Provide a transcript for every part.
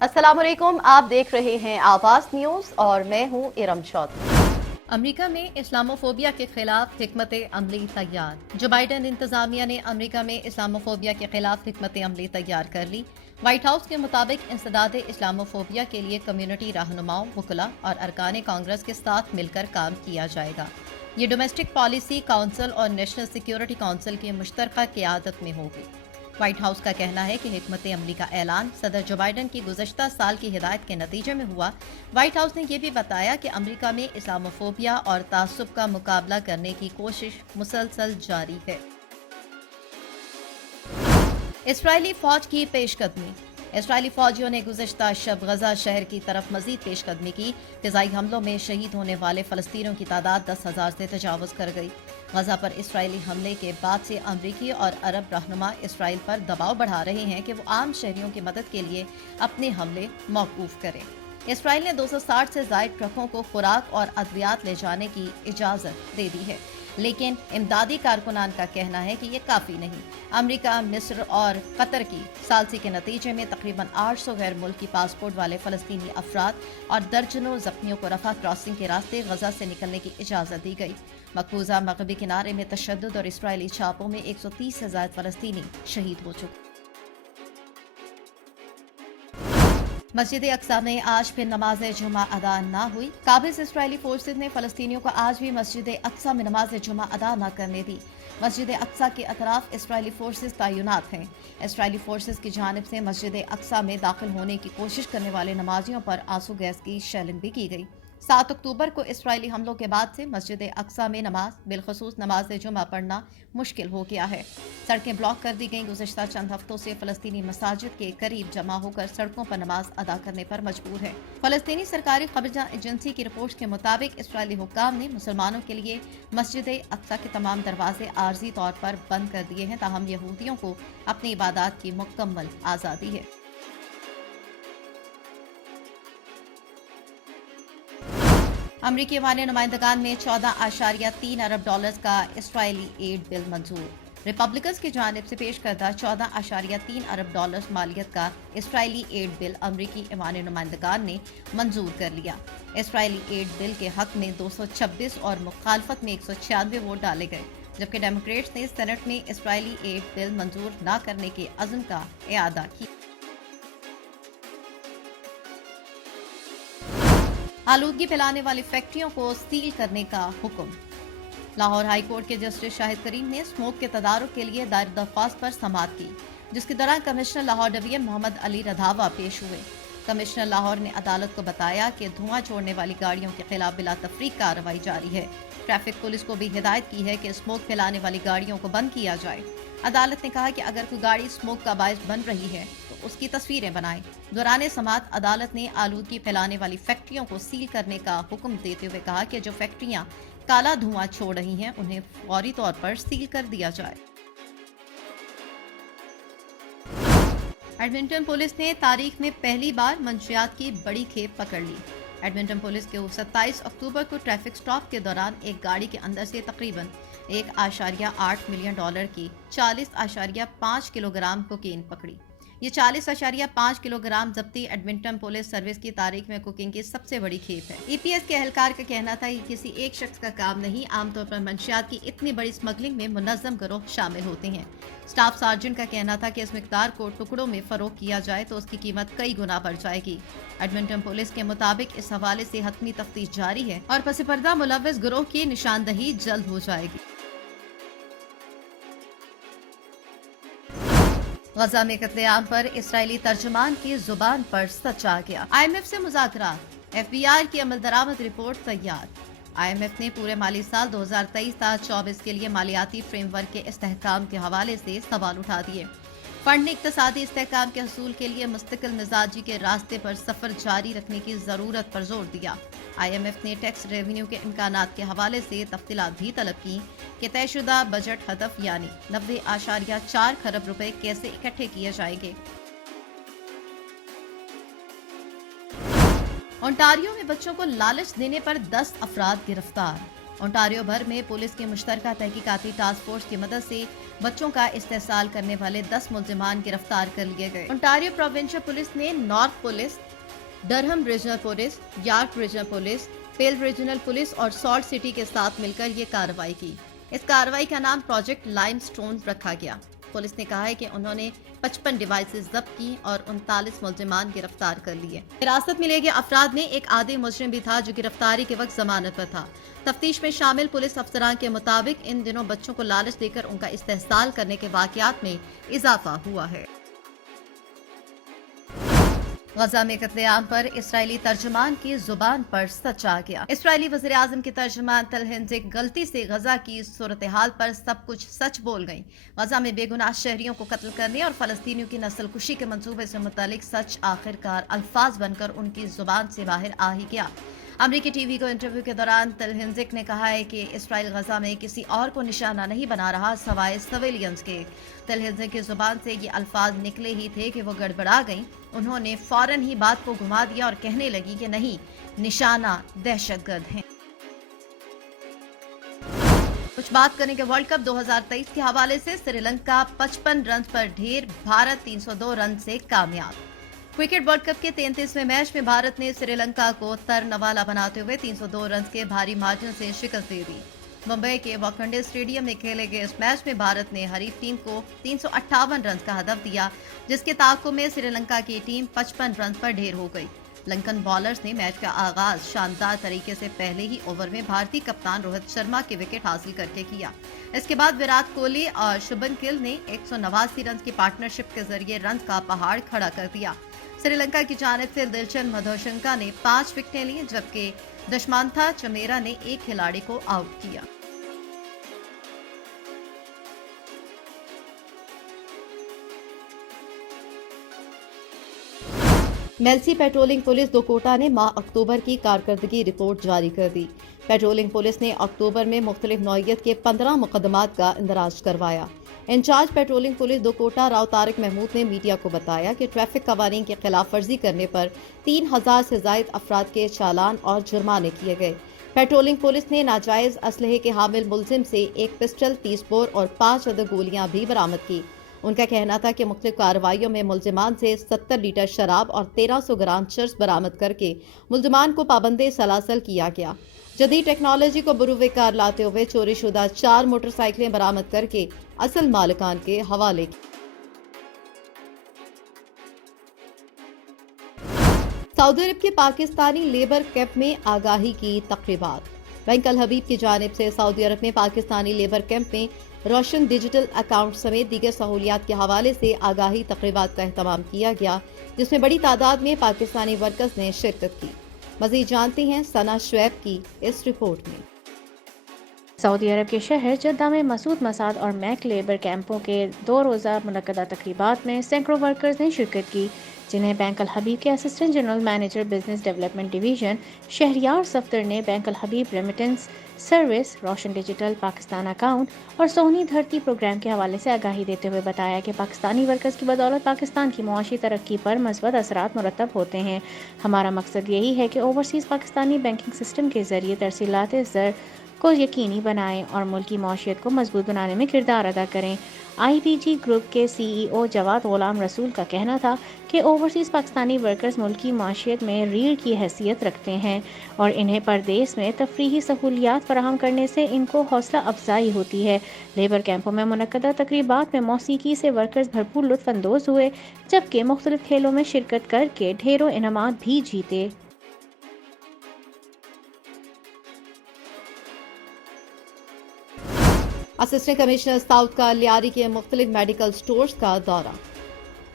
अस्सलाम वालेकुम, आप देख रहे हैं आवाज न्यूज और मैं हूं इरम चौधरी। अमेरिका में इस्लामोफोबिया के खिलाफ हिकमत अमली तैयार। जो बाइडन इंतजामिया ने अमेरिका में इस्लामोफोबिया के खिलाफ हिकमत अमली तैयार कर ली। व्हाइट हाउस के मुताबिक इंसदाद इस्लामोफोबिया के लिए कम्युनिटी रहनुमाओं, वकला और अरकान कांग्रेस के साथ मिलकर काम किया जाएगा। ये डोमेस्टिक पॉलिसी काउंसिल और नेशनल सिक्योरिटी काउंसिल की मुश्तरका क़यादत में होगी। व्हाइट हाउस का कहना है कि हिकमत अमली का ऐलान सदर जो बाइडन की गुज़श्ता साल की हिदायत के नतीजे में हुआ। व्हाइट हाउस ने यह भी बताया कि अमेरिका में इस्लामोफोबिया और तासुब का मुकाबला करने की कोशिश मुसलसल जारी है। इसराइली फौज की पेशकदमी। इसराइली फौजियों ने गुज़श्ता शब गजा शहर की तरफ मजीद पेशकदमी की। फ़िज़ाई हमलों में शहीद होने वाले फ़लस्तीनियों की तादाद 10,000 से तजावुज़ कर गई। गजा पर इसराइली हमले के बाद से अमरीकी और अरब रहनुमा इसराइल पर दबाव बढ़ा रहे हैं कि वो आम शहरियों की मदद के लिए अपने हमले मौकूफ करें। इसराइल ने 260 से ज़ायद ट्रकों को खुराक और अद्वियात ले जाने की इजाज़त दे दी है, लेकिन इमदादी कारकुनान का कहना है कि ये काफ़ी नहीं। अमेरिका, मिस्र और कतर की सालसी के नतीजे में तकरीबन 800 गैर मुल्की पासपोर्ट वाले फ़लस्तीनी अफराद और दर्जनों जख्मियों को रफा क्रॉसिंग के रास्ते गजा से निकलने की इजाज़त दी गई। मकबूजा मगरबी किनारे में तशद्दुद और इसराइली छापों में 130 से ज़ायद फ़लस्तीनी शहीद हो चुके। मस्जिद अक्सा में आज फिर नमाज जुमा अदा न हुई। काबिज इसराइली फोर्सेज ने फ़लस्तीनियों को आज भी मस्जिद अक्सा में नमाज जुमा अदा न करने दी। मस्जिद अक्सा के अतराफ इसराइली फोर्सेज तैनात हैं। इसराइली फोर्सेज की जानिब से मस्जिद अक्सा में दाखिल होने की कोशिश करने वाले नमाजियों पर आंसू गैस की शेलिंग भी की गई। 7 अक्टूबर को इसराइली हमलों के बाद से मस्जिद अक्सा में नमाज, बिलखसूस नमाज जुमा पढ़ना मुश्किल हो गया है। सड़कें ब्लॉक कर दी गईं। गुज़श्ता चंद हफ्तों से फ़लस्तीनी मसाजिद के करीब जमा होकर सड़कों पर नमाज अदा करने पर मजबूर है। फ़लस्तीनी सरकारी खबरजा एजेंसी की रिपोर्ट के मुताबिक इसराइली हुक्काम ने मुसलमानों के लिए मस्जिद अक्सा के तमाम दरवाजे आर्जी तौर पर बंद कर दिए हैं, ताहम यहूदियों को अपनी इबादत की मुकम्मल आज़ादी है। अमरीकी वाले नुमाइंदगान में 14.3 अरब डॉलर्स का इसराइली एड बिल मंजूर। रिपब्लिकन्स की जानिब से पेश करदा 14.3 अरब डॉलर्स मालियत का इसराइली एड बिल अमरीकी ईवान नुमाइंदगान ने मंजूर कर लिया। इसराइली एड बिल के हक में 226 और मुखालफत में 196 वोट डाले गए, जबकि डेमोक्रेट्स ने सेनेट में इसराइली एड बिल मंजूर न करने के अज़्म का इआदा किया। आलूदगी फैलाने वाली फैक्ट्रियों को सील करने का हुक्म। लाहौर हाई कोर्ट के जस्टिस शाहिद करीम ने स्मोक के तदारुक के लिए दायर दरख्वास्त पर समाअत की, जिसके दौरान कमिश्नर लाहौर डिवीजन मोहम्मद अली रंधावा पेश हुए। कमिश्नर लाहौर ने अदालत को बताया कि धुआं छोड़ने वाली गाड़ियों के खिलाफ बिला तफरीक कार्रवाई जारी है। ट्रैफिक पुलिस को भी हिदायत की है कि स्मोक फैलाने वाली गाड़ियों को बंद किया जाए। अदालत ने कहा कि अगर कोई गाड़ी स्मोक का बायस बन रही है तो उसकी तस्वीरें बनाएं। दौरान समाअत अदालत ने आलूदगी फैलाने वाली फैक्ट्रियों को सील करने का हुक्म देते हुए कहा कि जो फैक्ट्रियां काला धुआं छोड़ रही हैं उन्हें फौरी तौर पर सील कर दिया जाए। एडमिंटन पुलिस ने तारीख में पहली बार मंशियात की बड़ी खेप पकड़ ली। एडमिंटन पुलिस के 27 अक्टूबर को ट्रैफिक स्टॉप के दौरान एक गाड़ी के अंदर से तकरीबन 1.8 मिलियन डॉलर की 40.5 किलोग्राम कोकीन पकड़ी। ये 40.5 किलोग्राम जब्ती एडमिंटन पुलिस सर्विस की तारीख में कुकिंग की सबसे बड़ी खेप है। ईपीएस के एहलकार का कहना था कि किसी एक शख्स का काम नहीं, आमतौर पर मंशियात की इतनी बड़ी स्मगलिंग में मुनज़्ज़म गिरोह शामिल होते हैं। स्टाफ सार्जेंट का कहना था कि इस मिकदार को टुकड़ों में फरोख्त किया जाए तो उसकी कीमत कई गुना बढ़ जाएगी। एडमिंटन पुलिस के मुताबिक इस हवाले से हतमी तफ्तीश जारी है और पसीपर्दा मुलव्वस गिरोह की निशानदही जल्द हो जाएगी। गजा में कत्लेआम पर इसराइली तर्जुमान की जुबान पर सच आ गया। IMF से मुज़ाकरात। FBI की अमल दरामद रिपोर्ट तैयार। IMF ने पूरे माली साल 2023-24 के लिए मालियाती फ्रेमवर्क के इस्तेहकाम के हवाले से सवाल उठा दिए। फंड ने इक्तसादी इस्तेहकाम के हसूल के लिए मुस्तकिल मिजाजी के रास्ते पर सफर जारी रखने की जरूरत पर जोर दिया। IMF ने टैक्स रेवेन्यू के इम्कानात के हवाले से तफसीलात भी तलब की कि तयशुदा बजट हदफ यानी 90.4 खरब रुपए कैसे इकट्ठे किए जाएंगे। ओंटारियो में बच्चों को लालच देने पर 10 अफराद गिरफ्तार। ओंटारियो भर में पुलिस की मुश्तरका तहकीकाती टास्क फोर्स की मदद से बच्चों का इस्तेसाल करने वाले 10 मुल्जिमान गिरफ्तार कर लिए गए। ओंटारियो प्रोविंशियल पुलिस ने north police, Durham regional police, York regional police, Peel regional police और सॉल्ट सिटी के साथ मिलकर ये कार्रवाई की। इस कार्रवाई का नाम प्रोजेक्ट लाइमस्टोन रखा गया। पुलिस ने कहा है कि उन्होंने 55 डिवाइसेस जब्त की और 39 मुल्जिमान गिरफ्तार कर लिए। हिरासत में लिए गए अफराद में एक आदि मुजरिम भी था जो गिरफ्तारी के वक्त जमानत पर था। तफ्तीश में शामिल पुलिस अफसरान के मुताबिक इन दिनों बच्चों को लालच देकर उनका इस्तेहसाल करने के वाकयात में इजाफा हुआ है। गजा में कत्लेआम पर इसराइली तर्जुमान की जुबान पर सच आ गया। इसराइली वज़ीर आज़म की तर्जुमान तल हिंजिक गलती से गजा की सूरत हाल पर सब कुछ सच बोल गईं। गजा में बेगुनाह शहरियों को कत्ल करने और फलस्तीनियों की नस्ल कुशी के मंसूबे से मुतालिक सच आखिरकार अल्फाज बनकर उनकी जुबान से बाहर आ ही गया। अमरीकी टीवी को इंटरव्यू के दौरान तल हिंजिक ने कहा है कि इसराइल गजा में किसी और को निशाना नहीं बना रहा सवाए सिविलियंस के। तल हिंजिक की जुबान से ये अल्फाज निकले ही थे कि वो गड़बड़ा गईं। उन्होंने फौरन ही बात को घुमा दिया और कहने लगी कि नहीं, निशाना दहशतगर्द हैं। कुछ बात करें कि वर्ल्ड कप 2023 के हवाले से श्रीलंका 55 रन पर ढेर, भारत 302 रन से कामयाब। क्रिकेट वर्ल्ड कप के 33वें मैच में भारत ने श्रीलंका को तरनवाला बनाते हुए 302 रन के भारी मार्जिन से शिकस्त दे दी। मुंबई के वानखेड़े स्टेडियम में खेले गए इस मैच में भारत ने हरीफ टीम को 358 रन का हदफ दिया, जिसके ताक़ुब में श्रीलंका की टीम 55 रन पर ढेर हो गई। लंकन बॉलर्स ने मैच का आगाज शानदार तरीके से पहले ही ओवर में भारतीय कप्तान रोहित शर्मा के विकेट हासिल करके किया। इसके बाद विराट कोहली और शुभमन गिल ने 189 रन की पार्टनरशिप के जरिए रन का पहाड़ खड़ा कर दिया। श्रीलंका की जानिब से दिलचंद मधोशंका ने 5 विकेटें ली, जबकि दशमांथा चमेरा ने एक खिलाड़ी को आउट किया। मेल्सी पेट्रोलिंग पुलिस दोकोटा ने माह अक्टूबर की कारकर्दगी रिपोर्ट जारी कर दी। पेट्रोलिंग पुलिस ने अक्टूबर में मुख्तलिफ नौइयत के 15 मुकदमात का इंदराज करवाया। In charge patrolling police Dokota Rao Tariq Mahmood ने मीडिया को बताया कि ट्रैफिक कवानीन की खिलाफ वर्जी करने पर 3000 से जायद अफराद के चालान और जुर्माने किए गए। पेट्रोलिंग पुलिस ने नाजायज असलहे के हामिल मुलजिम से एक पिस्टल, 30 बोर और 5 अदद गोलियां भी बरामद की। उनका कहना था कि मुख्तलिफ कार्रवाइयों में मुलजिमान से 70 लीटर शराब और 1300 ग्राम चर्स बरामद करके मुलजिमान को पाबंदे सलासल किया गया। जदीद टेक्नोलॉजी को बुरुवेकार लाते हुए चोरी शुदा 4 मोटरसाइकिलें बरामद करके असल मालिकान के हवाले की। सऊदी अरब के पाकिस्तानी लेबर कैंप में आगाही की तकरीबात। बैंक अल हबीब की जानिब से सऊदी अरब में पाकिस्तानी लेबर कैंप में रोशन डिजिटल अकाउंट समेत दीगर सहूलियात के हवाले से आगाही तकरीबात का एहतमाम किया गया, जिसमें बड़ी तादाद में पाकिस्तानी वर्कर्स ने शिरकत की। मजीद जानते हैं सना शुएब की इस रिपोर्ट में। सऊदी अरब के शहर जद्दा में मसूद मसाद और मैक लेबर कैंपों के 2 रोज़ा मुनक्कदा तकरीबात में सैकड़ों वर्कर्स ने शिरकत की, जिन्हें बैंक अल हबीब के assistant general manager business development division Shahryar Saftar ने bank Al Habib remittance service, Roshan digital Pakistan account और सोहनी धरती प्रोग्राम के हवाले से आगाही देते हुए बताया कि पाकिस्तानी वर्कर्स की बदौलत पाकिस्तान की मुआशी तरक्की पर मस्बत असरात मुरतब होते हैं। हमारा मकसद यही है कि ओवरसीज़ पाकिस्तानी बैंकिंग सिस्टम के ज़रिए तरसीलात ज़र को यकीनी बनाएं और मुल्की मौशियत को मजबूत बनाने में किरदार अदा करें। IBG ग्रुप के CEO जवाद गुलाम रसूल का कहना था कि ओवरसीज़ पाकिस्तानी वर्कर्स मुल्की माशियत में रीढ़ की हैसियत रखते हैं और इन्हें परदेस में तफरीही सहूलियात फराहम करने से इनको हौसला अफजाई होती है। लेबर कैंपों में मुनक्कदा तकरीबात में मौसीकी से वर्कर्स भरपूर लुत्फ अंदोज हुए, जबकि मुख्तलिफ खेलों में शिरकत करके ढेरों इनामात भी जीते। असिस्टेंट कमिश्नर साउथ का लियारी के मुख्तलिफ मेडिकल स्टोर्स का दौरा।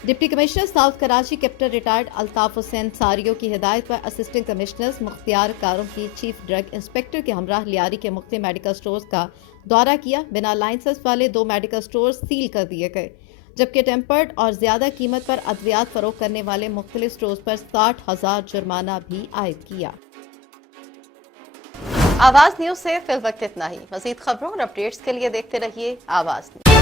Deputy commissioner south Karachi captain retired Altaf Hussain Sario की हिदायत पर असिस्टेंट कमिश्नर्स मुख्तियार कारों की चीफ ड्रग इंस्पेक्टर के हमराह लियारी के मुख्तलिफ मेडिकल स्टोर्स का दौरा किया। बिना लाइसेंस वाले 2 मेडिकल स्टोर्स सील कर दिए गए, जबकि टेम्पर्ड और ज्यादा कीमत पर अद्वियात फरोख्त करने वाले मुख्तलिफ स्टोर्स पर 60,000 जुर्माना भी आयद किया। आवाज न्यूज से फिल वक्त इतना ही। मजीद खबरों और अपडेट्स के लिए देखते रहिए आवाज न्यूज।